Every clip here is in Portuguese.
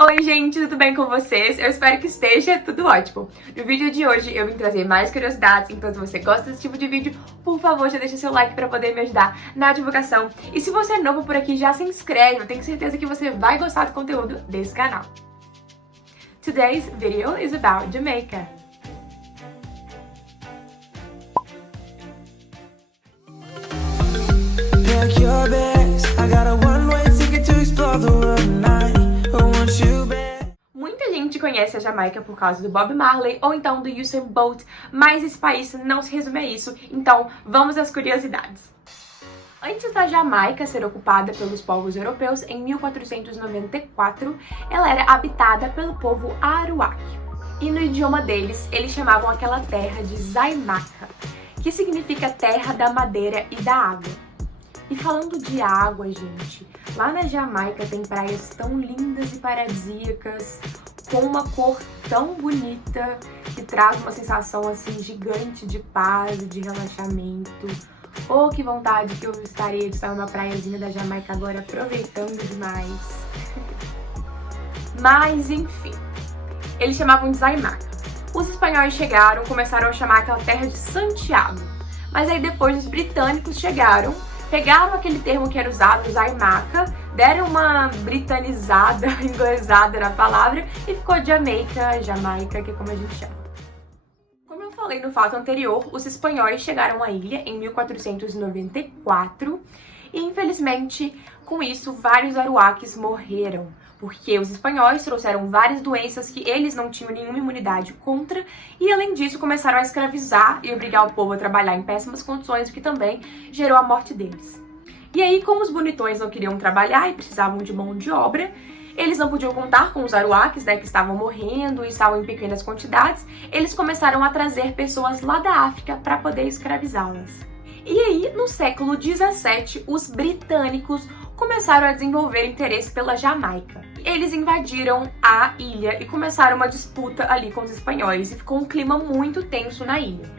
Oi gente, tudo bem com vocês? Eu espero que esteja tudo ótimo. No vídeo de hoje eu vim trazer mais curiosidades, então se você gosta desse tipo de vídeo, por favor já deixa seu like pra poder me ajudar na divulgação. E se você é novo por aqui, já se inscreve, eu tenho certeza que você vai gostar do conteúdo desse canal. Today's video is about Jamaica. Pack your bags, I got a one-way ticket to explore the world tonight. I want you back. Muita gente conhece a Jamaica por causa do Bob Marley ou então do Usain Bolt, mas esse país não se resume a isso, então vamos às curiosidades. Antes da Jamaica ser ocupada pelos povos europeus, em 1494, ela era habitada pelo povo Arawak. E no idioma deles, eles chamavam aquela terra de Zaimaca, que significa terra da madeira e da água. E falando de água, gente, lá na Jamaica tem praias tão lindas e paradisíacas, com uma cor tão bonita, que traz uma sensação assim gigante de paz e de relaxamento. Oh, que vontade que eu estaria de estar numa praiazinha da Jamaica agora, aproveitando demais. Mas, enfim, eles chamavam de Zaimaca. Os espanhóis chegaram, começaram a chamar aquela terra de Santiago. Mas aí depois os britânicos chegaram, pegaram aquele termo que era usado, Zaimaca, deram uma britanizada, inglesada na palavra e ficou Jamaica, que é como a gente chama. Como eu falei no fato anterior, os espanhóis chegaram à ilha em 1494 e, infelizmente, com isso, vários aruaques morreram, porque os espanhóis trouxeram várias doenças que eles não tinham nenhuma imunidade contra e, além disso, começaram a escravizar e obrigar o povo a trabalhar em péssimas condições, o que também gerou a morte deles. E aí, como os bonitões não queriam trabalhar e precisavam de mão de obra, eles não podiam contar com os aruaques, que estavam morrendo e estavam em pequenas quantidades, eles começaram a trazer pessoas lá da África para poder escravizá-las. E aí, no século 17, os britânicos começaram a desenvolver interesse pela Jamaica. Eles invadiram a ilha e começaram uma disputa ali com os espanhóis e ficou um clima muito tenso na ilha.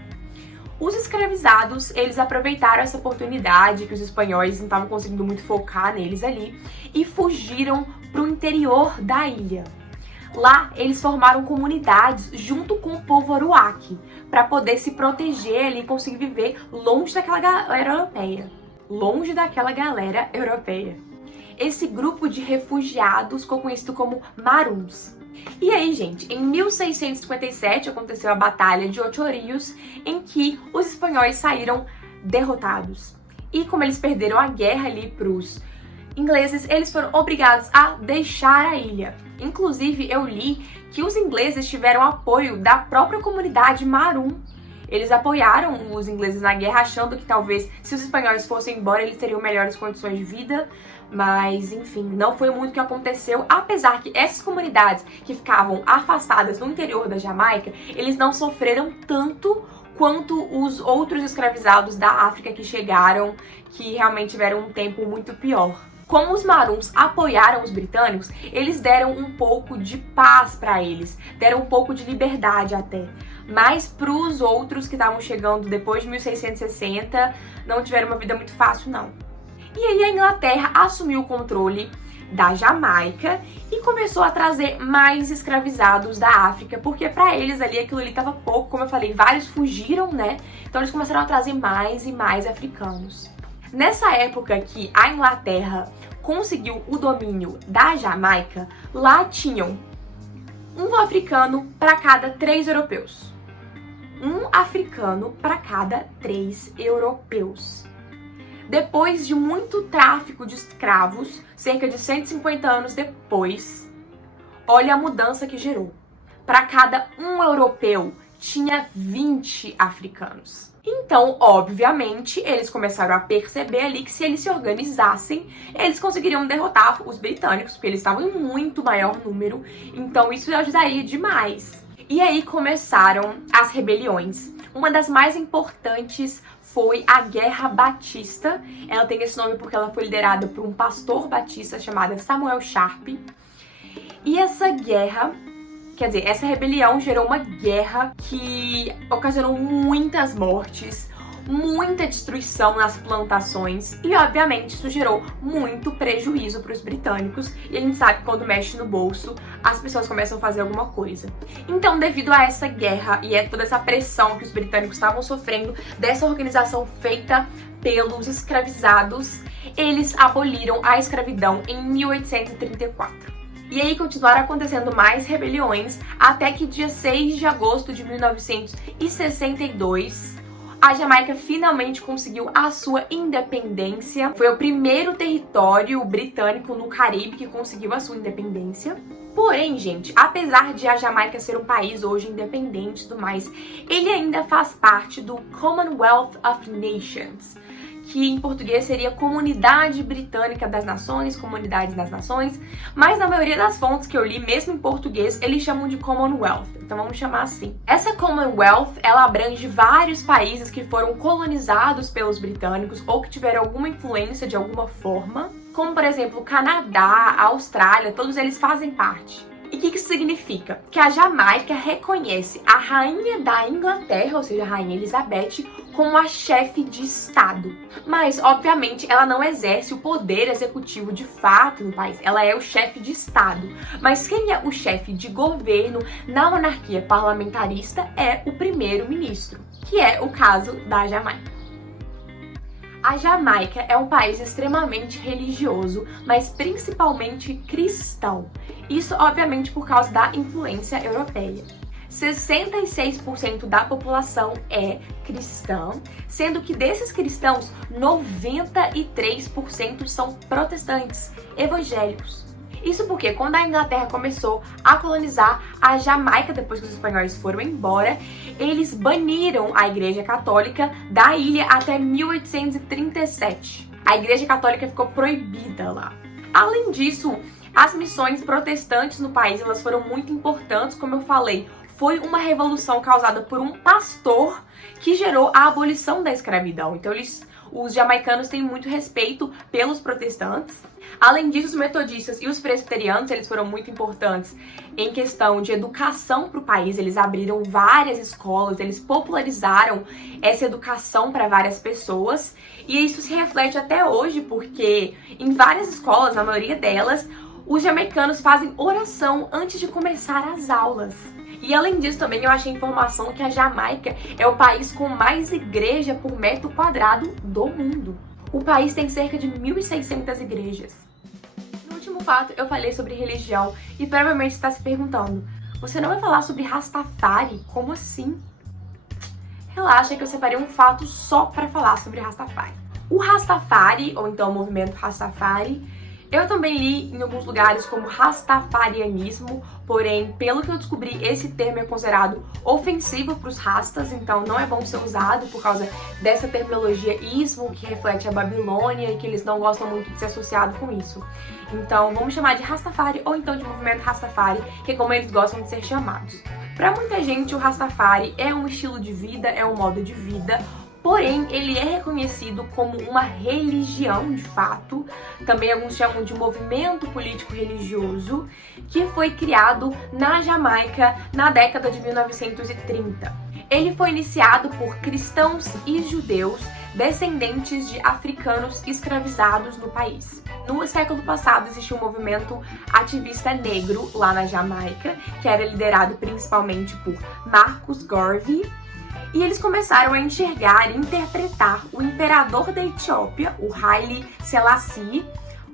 Os escravizados, eles aproveitaram essa oportunidade que os espanhóis não estavam conseguindo muito focar neles ali e fugiram para o interior da ilha. Lá, eles formaram comunidades junto com o povo aruaque para poder se proteger ali e conseguir viver longe daquela galera europeia. Longe daquela galera europeia. Esse grupo de refugiados ficou conhecido como Maroons. E aí, gente, em 1657 aconteceu a Batalha de Ocho Rios, em que os espanhóis saíram derrotados. E como eles perderam a guerra ali para os ingleses, eles foram obrigados a deixar a ilha. Inclusive, eu li que os ingleses tiveram apoio da própria comunidade Maroon. Eles apoiaram os ingleses na guerra, achando que talvez, se os espanhóis fossem embora, eles teriam melhores condições de vida. Mas, enfim, não foi muito o que aconteceu, apesar que essas comunidades que ficavam afastadas no interior da Jamaica, eles não sofreram tanto quanto os outros escravizados da África que chegaram, que realmente tiveram um tempo muito pior. Como os Maroons apoiaram os britânicos, eles deram um pouco de paz para eles, deram um pouco de liberdade até. Mas para os outros que estavam chegando depois de 1660, não tiveram uma vida muito fácil, não. E aí a Inglaterra assumiu o controle da Jamaica e começou a trazer mais escravizados da África, porque para eles ali aquilo ali estava pouco, como eu falei, vários fugiram, né? Então eles começaram a trazer mais e mais africanos. Nessa época que a Inglaterra conseguiu o domínio da Jamaica, lá tinham um africano para cada 3 europeus. Um africano para cada 3 europeus. Depois de muito tráfico de escravos, cerca de 150 anos depois, olha a mudança que gerou. Para cada 1 europeu, tinha 20 africanos. Então, obviamente, eles começaram a perceber ali que se eles se organizassem, eles conseguiriam derrotar os britânicos, porque eles estavam em muito maior número, então isso ajudaria demais. E aí começaram as rebeliões. Uma das mais importantes foi a Guerra Batista. Ela tem esse nome porque ela foi liderada por um pastor batista chamado Samuel Sharp. E essa guerra, quer dizer, essa rebelião gerou uma guerra que ocasionou muitas mortes, muita destruição nas plantações e, obviamente, isso gerou muito prejuízo para os britânicos. E a gente sabe que quando mexe no bolso, as pessoas começam a fazer alguma coisa. Então, devido a essa guerra e a toda essa pressão que os britânicos estavam sofrendo dessa organização feita pelos escravizados, eles aboliram a escravidão em 1834. E aí continuaram acontecendo mais rebeliões, até que dia 6 de agosto de 1962, a Jamaica finalmente conseguiu a sua independência. Foi o primeiro território britânico no Caribe que conseguiu a sua independência. Porém, gente, apesar de a Jamaica ser um país hoje independente e tudo mais, ele ainda faz parte do Commonwealth of Nations, que em português seria Comunidade Britânica das Nações, Comunidade das Nações, mas na maioria das fontes que eu li, mesmo em português, eles chamam de Commonwealth, então vamos chamar assim. Essa Commonwealth, ela abrange vários países que foram colonizados pelos britânicos ou que tiveram alguma influência de alguma forma, como por exemplo, Canadá, Austrália, todos eles fazem parte. E o que isso significa? Que a Jamaica reconhece a rainha da Inglaterra, ou seja, a rainha Elizabeth, como a chefe de Estado. Mas, obviamente, ela não exerce o poder executivo de fato no país. Ela é o chefe de Estado. Mas quem é o chefe de governo na monarquia parlamentarista é o primeiro-ministro, que é o caso da Jamaica. A Jamaica é um país extremamente religioso, mas principalmente cristão. Isso, obviamente, por causa da influência europeia. 66% da população é cristã, sendo que desses cristãos, 93% são protestantes, evangélicos. Isso porque quando a Inglaterra começou a colonizar a Jamaica, depois que os espanhóis foram embora, eles baniram a Igreja Católica da ilha até 1837. A Igreja Católica ficou proibida lá. Além disso, as missões protestantes no país, elas foram muito importantes, como eu falei. Foi uma revolução causada por um pastor que gerou a abolição da escravidão. Então, os jamaicanos têm muito respeito pelos protestantes. Além disso, os metodistas e os presbiterianos, eles foram muito importantes em questão de educação para o país. Eles abriram várias escolas, eles popularizaram essa educação para várias pessoas. E isso se reflete até hoje, porque em várias escolas, na maioria delas, os jamaicanos fazem oração antes de começar as aulas. E além disso também eu achei informação que a Jamaica é o país com mais igreja por metro quadrado do mundo. O país tem cerca de 1.600 igrejas. No último fato eu falei sobre religião e provavelmente está se perguntando: você não vai falar sobre Rastafari? Como assim? Relaxa que eu separei um fato só para falar sobre Rastafari. O Rastafari, ou então o movimento Rastafari, eu também li em alguns lugares como rastafarianismo, porém, pelo que eu descobri, esse termo é considerado ofensivo para os rastas, então não é bom ser usado por causa dessa terminologia ismo, que reflete a Babilônia e que eles não gostam muito de ser associado com isso. Então, vamos chamar de Rastafari ou então de movimento Rastafari, que é como eles gostam de ser chamados. Para muita gente, o Rastafari é um estilo de vida, é um modo de vida, porém, ele é reconhecido como uma religião, de fato. Também alguns chamam de movimento político religioso, que foi criado na Jamaica na década de 1930. Ele foi iniciado por cristãos e judeus descendentes de africanos escravizados no país. No século passado existiu um movimento ativista negro lá na Jamaica, que era liderado principalmente por Marcus Garvey. E eles começaram a enxergar e interpretar o imperador da Etiópia, o Haile Selassie,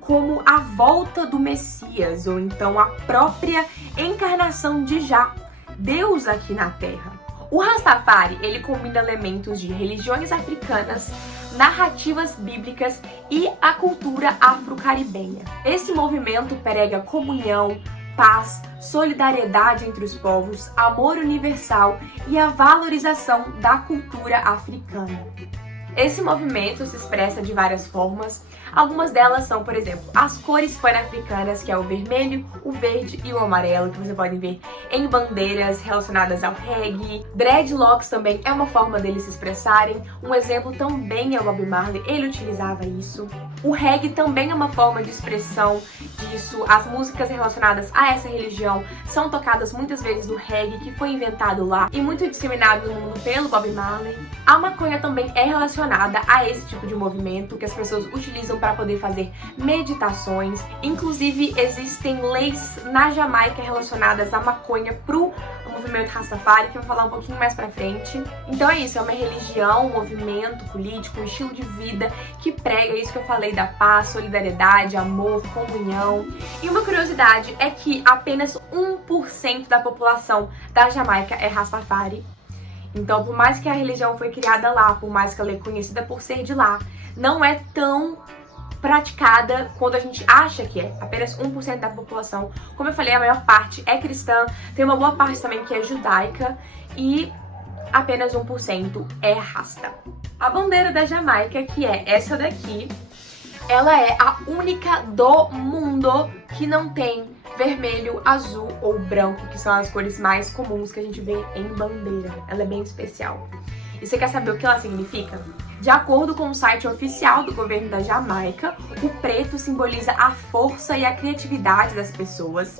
como a volta do Messias, ou então a própria encarnação de Jah, Deus aqui na Terra. O Rastafari, ele combina elementos de religiões africanas, narrativas bíblicas e a cultura afro-caribenha. Esse movimento prega comunhão, paz, solidariedade entre os povos, amor universal e a valorização da cultura africana. Esse movimento se expressa de várias formas. Algumas delas são, por exemplo, as cores pan-africanas, que é o vermelho, o verde e o amarelo, que você pode ver em bandeiras relacionadas ao reggae. Dreadlocks também é uma forma deles se expressarem. Um exemplo também é o Bob Marley, ele utilizava isso. O reggae também é uma forma de expressão disso, as músicas relacionadas a essa religião são tocadas muitas vezes no reggae, que foi inventado lá e muito disseminado no mundo pelo Bob Marley. A maconha também é relacionada a esse tipo de movimento que as pessoas utilizam para poder fazer meditações. Inclusive, existem leis na Jamaica relacionadas à maconha pro movimento Rastafari, que eu vou falar um pouquinho mais pra frente. Então é isso, é uma religião, um movimento político, um estilo de vida que prega isso que eu falei da paz, solidariedade, amor, comunhão. E uma curiosidade é que apenas 1% da população da Jamaica é Rastafari. Então, por mais que a religião foi criada lá, por mais que ela é conhecida por ser de lá, não é tão praticada quando a gente acha que é. Apenas 1% da população. Como eu falei, a maior parte é cristã, tem uma boa parte também que é judaica e apenas 1% é rasta. A bandeira da Jamaica, que é essa daqui, ela é a única do mundo que não tem vermelho, azul ou branco, que são as cores mais comuns que a gente vê em bandeira. Ela é bem especial. E você quer saber o que ela significa? De acordo com o site oficial do governo da Jamaica, o preto simboliza a força e a criatividade das pessoas.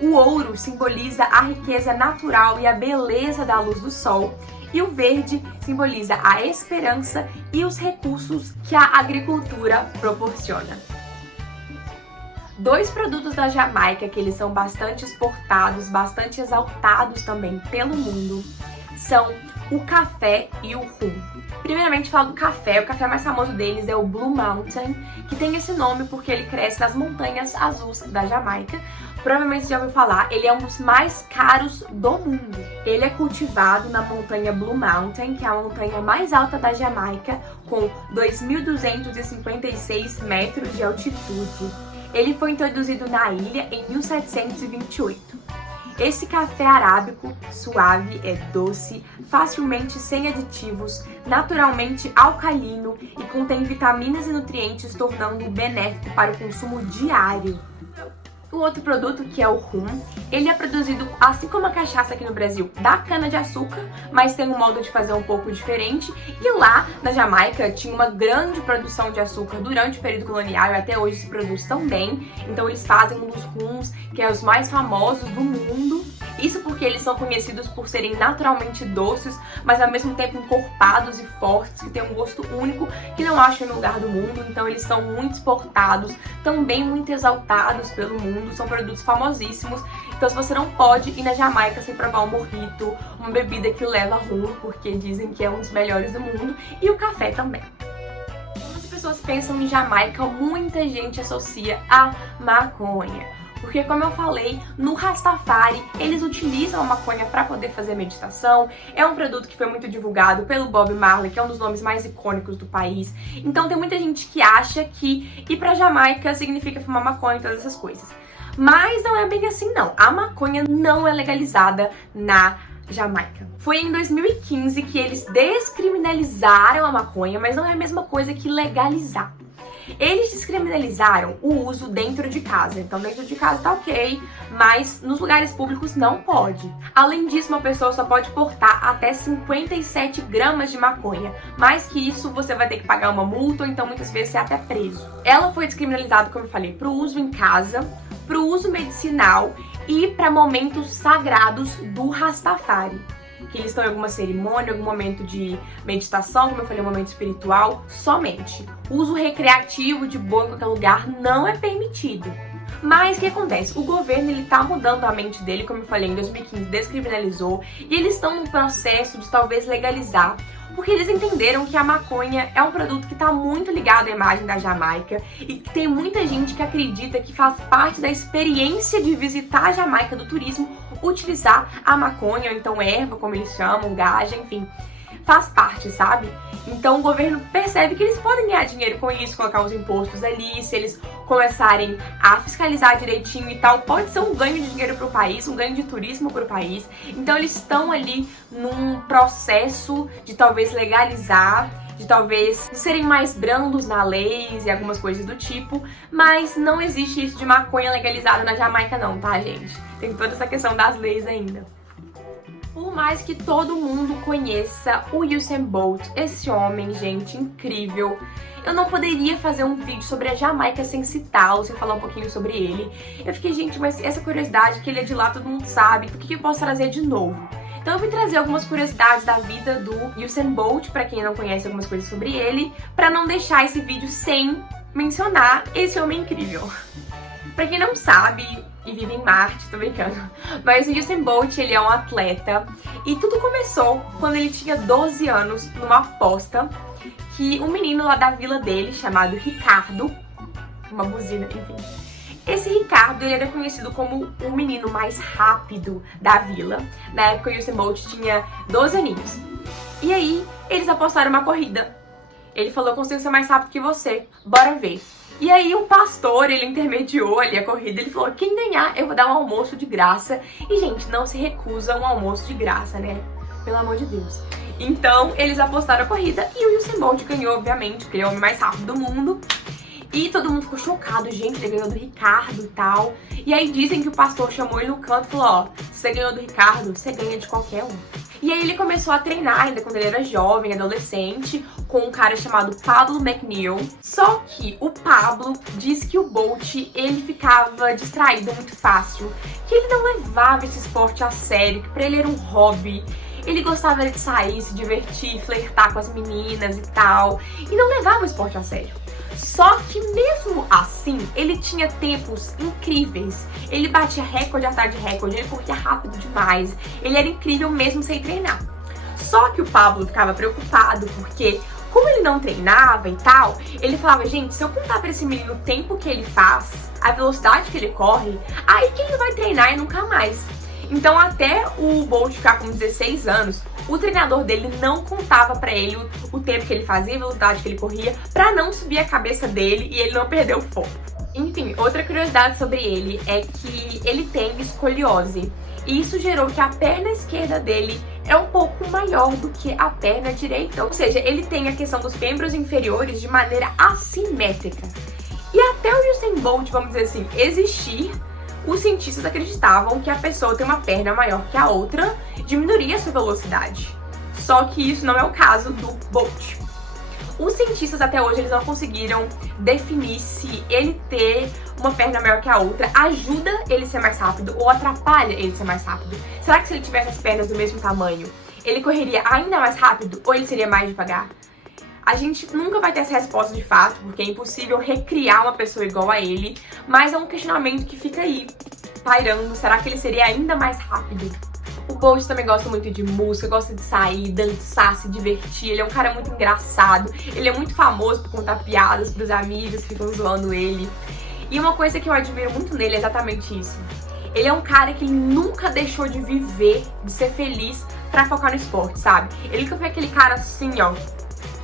O ouro simboliza a riqueza natural e a beleza da luz do sol. E o verde simboliza a esperança e os recursos que a agricultura proporciona. Dois produtos da Jamaica que eles são bastante exportados, bastante exaltados também pelo mundo, são o café e o rum. Primeiramente, falo do café. O café mais famoso deles é o Blue Mountain, que tem esse nome porque ele cresce nas montanhas azuis da Jamaica. Provavelmente você já ouviu falar, ele é um dos mais caros do mundo. Ele é cultivado na montanha Blue Mountain, que é a montanha mais alta da Jamaica, com 2.256 metros de altitude. Ele foi introduzido na ilha em 1728. Esse café arábico suave, é doce, facilmente sem aditivos, naturalmente alcalino e contém vitaminas e nutrientes, tornando-o benéfico para o consumo diário. O outro produto, que é o rum, ele é produzido, assim como a cachaça aqui no Brasil, da cana-de-açúcar, mas tem um modo de fazer um pouco diferente. E lá na Jamaica tinha uma grande produção de açúcar durante o período colonial e até hoje se produz também. Então eles fazem um dos rums que é os mais famosos do mundo. Isso porque eles são conhecidos por serem naturalmente doces, mas ao mesmo tempo encorpados e fortes, que tem um gosto único que não acha em lugar do mundo. Então eles são muito exportados, também muito exaltados pelo mundo, são produtos famosíssimos. Então se você não pode ir na Jamaica sem provar um mojito, uma bebida que leva rum, porque dizem que é um dos melhores do mundo, e o café também. Quando as pessoas pensam em Jamaica, muita gente associa a maconha. Porque, como eu falei, no Rastafari, eles utilizam a maconha para poder fazer meditação. É um produto que foi muito divulgado pelo Bob Marley, que é um dos nomes mais icônicos do país. Então tem muita gente que acha que ir pra Jamaica significa fumar maconha e todas essas coisas. Mas não é bem assim, não. A maconha não é legalizada na Jamaica. Foi em 2015 que eles descriminalizaram a maconha, mas não é a mesma coisa que legalizar. Eles descriminalizaram o uso dentro de casa. Então dentro de casa tá ok, mas nos lugares públicos não pode. Além disso, uma pessoa só pode portar até 57 gramas de maconha. Mais que isso, você vai ter que pagar uma multa ou então muitas vezes ser até preso. Ela foi descriminalizada, como eu falei, para o uso em casa, para o uso medicinal e para momentos sagrados do Rastafari. Que eles estão em alguma cerimônia, algum momento de meditação, como eu falei, um momento espiritual, somente. O uso recreativo de boa em qualquer lugar não é permitido. Mas o que acontece? O governo ele tá mudando a mente dele, como eu falei, em 2015 descriminalizou, e eles estão num processo de talvez legalizar, porque eles entenderam que a maconha é um produto que está muito ligado à imagem da Jamaica e que tem muita gente que acredita que faz parte da experiência de visitar a Jamaica do turismo utilizar a maconha, ou então erva, como eles chamam, gaja, enfim, faz parte, sabe? Então o governo percebe que eles podem ganhar dinheiro com isso, colocar os impostos ali, se eles começarem a fiscalizar direitinho e tal, pode ser um ganho de dinheiro para o país, um ganho de turismo para o país. Então eles estão ali num processo de talvez legalizar, de talvez serem mais brandos na lei e algumas coisas do tipo, mas não existe isso de maconha legalizada na Jamaica não, tá, gente? Tem toda essa questão das leis ainda. Por mais que todo mundo conheça o Usain Bolt, esse homem, gente, incrível, eu não poderia fazer um vídeo sobre a Jamaica sem citá-lo, sem falar um pouquinho sobre ele. Eu fiquei, gente, mas essa curiosidade que ele é de lá, todo mundo sabe, por que eu posso trazer de novo? Então eu vim trazer algumas curiosidades da vida do Usain Bolt, pra quem não conhece algumas coisas sobre ele, pra não deixar esse vídeo sem mencionar esse homem incrível. Pra quem não sabe e vive em Marte, tô brincando, mas o Usain Bolt, ele é um atleta e tudo começou quando ele tinha 12 anos numa aposta que um menino lá da vila dele, chamado Ricardo, uma buzina, enfim. Esse Ricardo, ele era conhecido como o menino mais rápido da vila. Na época o Usain Bolt tinha 12 aninhos. E aí, eles apostaram uma corrida. Ele falou, eu consigo ser mais rápido que você, bora ver. E aí o pastor, ele intermediou ali a corrida, ele falou, quem ganhar, eu vou dar um almoço de graça. E, gente, não se recusa um almoço de graça, né? Pelo amor de Deus. Então, eles apostaram a corrida e o Usain Bolt ganhou, obviamente, porque ele é o homem mais rápido do mundo. E todo mundo ficou chocado, gente, ele ganhou do Ricardo e tal. E aí dizem que o pastor chamou ele no canto e falou, ó, você ganhou do Ricardo, você ganha de qualquer um. E aí ele começou a treinar ainda quando ele era jovem, adolescente, com um cara chamado Pablo McNeil. Só que o Pablo diz que o Bolt, ele ficava distraído muito fácil, que ele não levava esse esporte a sério, que pra ele era um hobby. Ele gostava de sair, se divertir, flertar com as meninas e tal, e não levava o esporte a sério. Só que mesmo assim, ele tinha tempos incríveis. Ele batia recorde atrás de recorde, ele corria rápido demais. Ele era incrível mesmo sem treinar. Só que o Pablo ficava preocupado porque, como ele não treinava e tal, ele falava, gente, se eu contar pra esse menino o tempo que ele faz, a velocidade que ele corre, aí quem vai treinar e nunca mais. Então até o Bolt ficar com 16 anos, o treinador dele não contava pra ele o tempo que ele fazia, a velocidade que ele corria, pra não subir a cabeça dele e ele não perder o foco. Enfim, outra curiosidade sobre ele é que ele tem escoliose. E isso gerou que a perna esquerda dele é um pouco maior do que a perna direita. Ou seja, ele tem a questão dos membros inferiores de maneira assimétrica. E até o Usain Bolt, vamos dizer assim, existir, os cientistas acreditavam que a pessoa tem uma perna maior que a outra diminuiria a sua velocidade. Só que isso não é o caso do Bolt. Os cientistas até hoje eles não conseguiram definir se ele ter uma perna maior que a outra ajuda ele a ser mais rápido ou atrapalha ele a ser mais rápido. Será que se ele tivesse as pernas do mesmo tamanho, ele correria ainda mais rápido ou ele seria mais devagar? A gente nunca vai ter essa resposta de fato, porque é impossível recriar uma pessoa igual a ele, mas é um questionamento que fica aí, pairando. Será que ele seria ainda mais rápido? O Bolt também gosta muito de música, gosta de sair, dançar, se divertir. Ele é um cara muito engraçado, ele é muito famoso por contar piadas pros amigos que ficam zoando ele. E uma coisa que eu admiro muito nele é exatamente isso. Ele é um cara que nunca deixou de viver, de ser feliz pra focar no esporte, sabe? Ele nunca foi aquele cara assim, ó,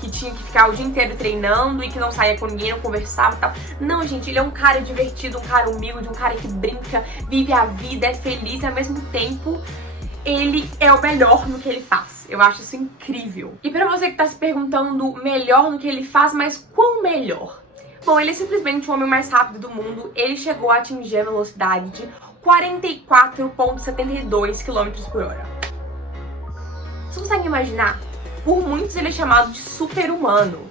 que tinha que ficar o dia inteiro treinando e que não saía com ninguém, não conversava e tal. Não, gente, ele é um cara divertido, um cara humilde, um cara que brinca, vive a vida, é feliz e ao mesmo tempo ele é o melhor no que ele faz. Eu acho isso incrível. E pra você que tá se perguntando melhor no que ele faz, mas quão melhor? Bom, ele é simplesmente o homem mais rápido do mundo. Ele chegou a atingir a velocidade de 44,72 km por hora. Você consegue imaginar? Por muitos ele é chamado de super-humano,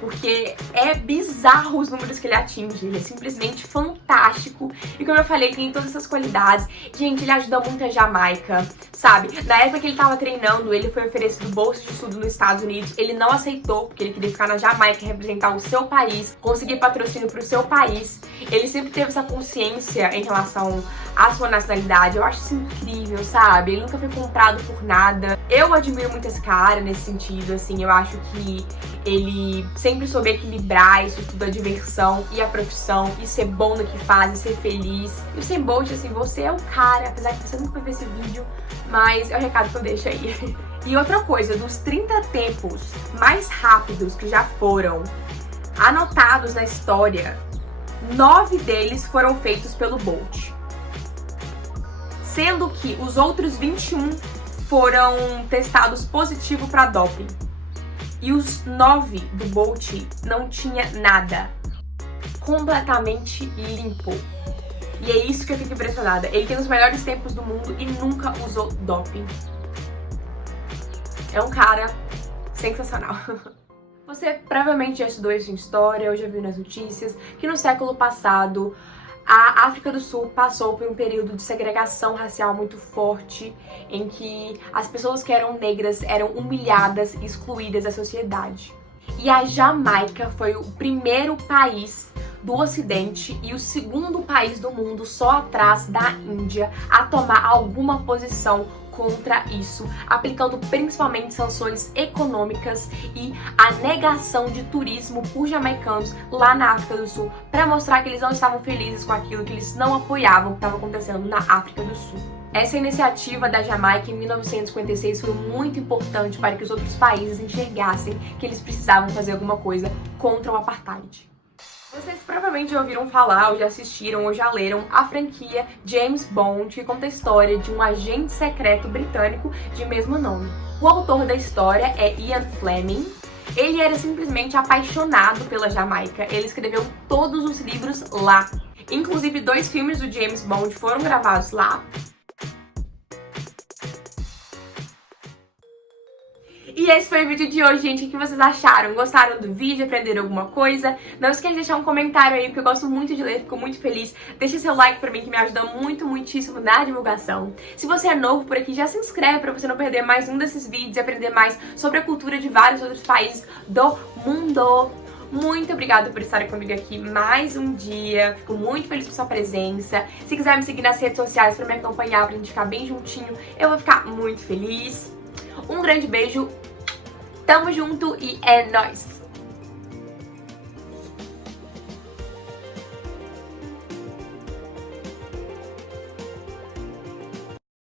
porque é bizarro os números que ele atinge, ele é simplesmente fantástico. E como eu falei, tem todas essas qualidades. Gente, ele ajuda muito a Jamaica, sabe? Na época que ele tava treinando, ele foi oferecido bolsa de estudo nos Estados Unidos. Ele não aceitou, porque ele queria ficar na Jamaica, representar o seu país, conseguir patrocínio pro seu país. Ele sempre teve essa consciência em relação à sua nacionalidade. Eu acho isso incrível, sabe? Ele nunca foi comprado por nada. Eu admiro muito esse cara nesse sentido, assim. Eu acho que ele sempre soube equilibrar isso tudo, a diversão e a profissão, e ser bom no que faz, e ser feliz. E o Usain Bolt, assim, você é o cara, apesar que você nunca vai ver esse vídeo, mas é o recado que eu deixo aí. E outra coisa, dos 30 tempos mais rápidos que já foram anotados na história, 9 deles foram feitos pelo Bolt. Sendo que os outros 21 foram testados positivo para doping. E os 9 do Bolt não tinha nada. Completamente limpo. E é isso que eu fico impressionada. Ele tem os melhores tempos do mundo e nunca usou doping. É um cara sensacional. Você provavelmente já estudou isso em história ou já viu nas notícias que no século passado a África do Sul passou por um período de segregação racial muito forte, em que as pessoas que eram negras eram humilhadas e excluídas da sociedade. E a Jamaica foi o primeiro país do Ocidente e o segundo país do mundo, só atrás da Índia, a tomar alguma posição contra isso, aplicando principalmente sanções econômicas e a negação de turismo por jamaicanos lá na África do Sul, para mostrar que eles não estavam felizes com aquilo, que eles não apoiavam o que estava acontecendo na África do Sul. Essa iniciativa da Jamaica em 1956 foi muito importante para que os outros países enxergassem que eles precisavam fazer alguma coisa contra o apartheid. Vocês provavelmente já ouviram falar, ou já assistiram, ou já leram a franquia James Bond, que conta a história de um agente secreto britânico de mesmo nome. O autor da história é Ian Fleming. Ele era simplesmente apaixonado pela Jamaica. Ele escreveu todos os livros lá. Inclusive, 2 filmes do James Bond foram gravados lá. E esse foi o vídeo de hoje, gente. O que vocês acharam? Gostaram do vídeo? Aprenderam alguma coisa? Não esqueça de deixar um comentário aí, porque eu gosto muito de ler, fico muito feliz. Deixa seu like pra mim, que me ajuda muitíssimo na divulgação. Se você é novo por aqui, já se inscreve pra você não perder mais um desses vídeos e aprender mais sobre a cultura de vários outros países do mundo. Muito obrigada por estar comigo aqui mais um dia. Fico muito feliz com sua presença. Se quiser me seguir nas redes sociais pra me acompanhar, pra gente ficar bem juntinho, eu vou ficar muito feliz. Um grande beijo, tamo junto e é nóis!